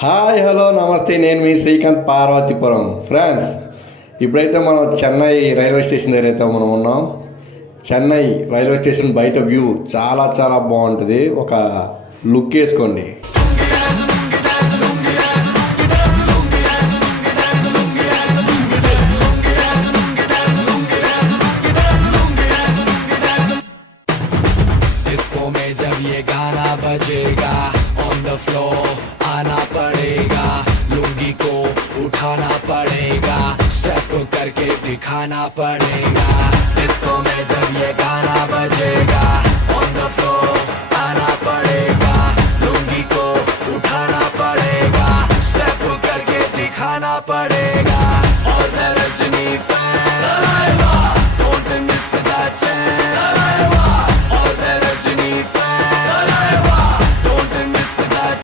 Hi hello నమస్తే, నేను మీ శ్రీకాంత్ పార్వతీపురం. ఫ్రెండ్స్, ఇప్పుడైతే మనం చెన్నై రైల్వే స్టేషన్ దగ్గర అయితే మనం ఉన్నాం. చెన్నై రైల్వే స్టేషన్ బయట వ్యూ చాలా చాలా బాగుంటుంది. ఒక లుక్ వేసుకోండి. जब ये गाना बजेगा ऑन द फ्लोर आना पड़ेगा, लुंगी को उठाना पड़ेगा, स्टेप करके दिखाना पड़ेगा. डिस्को में जब ये गाना बजेगा ऑन द फ्लोर आना पड़ेगा, लुंगी को उठाना पड़ेगा, स्टेप करके दिखाना पड़ेगा.